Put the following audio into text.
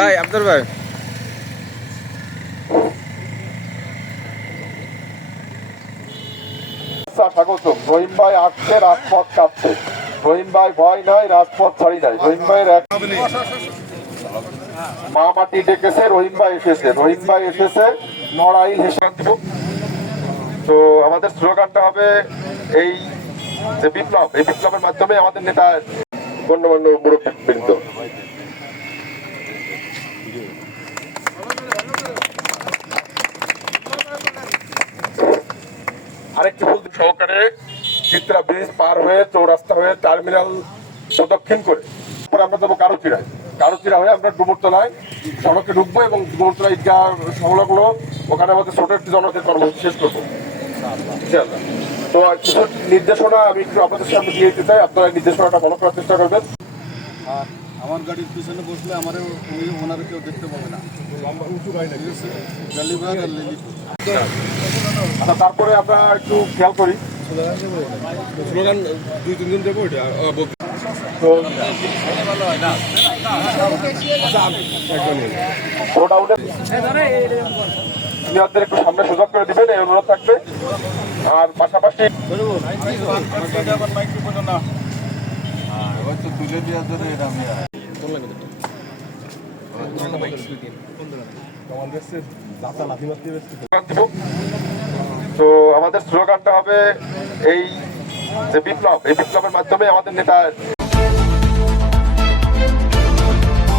ভাই আব্দুল ভাই। আচ্ছা, স্বাগত রহিম ভাই আসছে রাজপথ কাঁপছে। রহিম ভাই ভয় নাই রাজপথ ছাড়ি নাই রহিম ভাইয়ের এক মা মাটি ডেকেছে, রহিম ভাই এসেছে। রহিম ভাই এসেছে, নড়াইল হেসান দিব তো আমাদের স্লোগানটা হবে এই যে বিপ্লব, এই বিপ্লবের মাধ্যমে আমাদের নেতা গণ্যমান্য মুরব্বীবৃন্দ। আরেকটি সহকারে চিত্রা ব্রিজ পার হয়ে চৌরাস্তা হয়ে টার্মিনাল প্রদক্ষিণ করে। তারপরে আমরা যাব কারুচিরায়। কারুচিরা হয়ে আমরা ডুমুরতলায় সড়কে ঢুকবো এবং ডুমুরতলা ঈদগাহ সংলগ্ন ওখানে আমাদের ছোট একটি জনতার কর্মসূচি শেষ করব। ইনশাআল্লাহ। তো কিছু নির্দেশনা আমি একটু আপনাদের সামনে দিয়ে দিতে চাই। আপনারা নির্দেশনাটা ফলো করার চেষ্টা করবেন। আর আমার গাড়ির পিছনে বসলে আমার ওনারা কেউ দেখতে পাবে না। উঁচু গাড়ি লিলিপুর আচ্ছা তারপরে আমরা একটু খেয়াল করি। স্লোগান দুই তিন দেবো এটা সিনিয়রদের একটু সামনে সুযোগ করে দিবেন এই অনুরোধ থাকবে আর পাশাপাশি তুলে দেওয়ার জন্য এটা আমি স্লোগান দিব। তো আমাদের স্লোগানটা হবে এই যে বিপ্লব এই বিপ্লবের মাধ্যমে আমাদের নেতা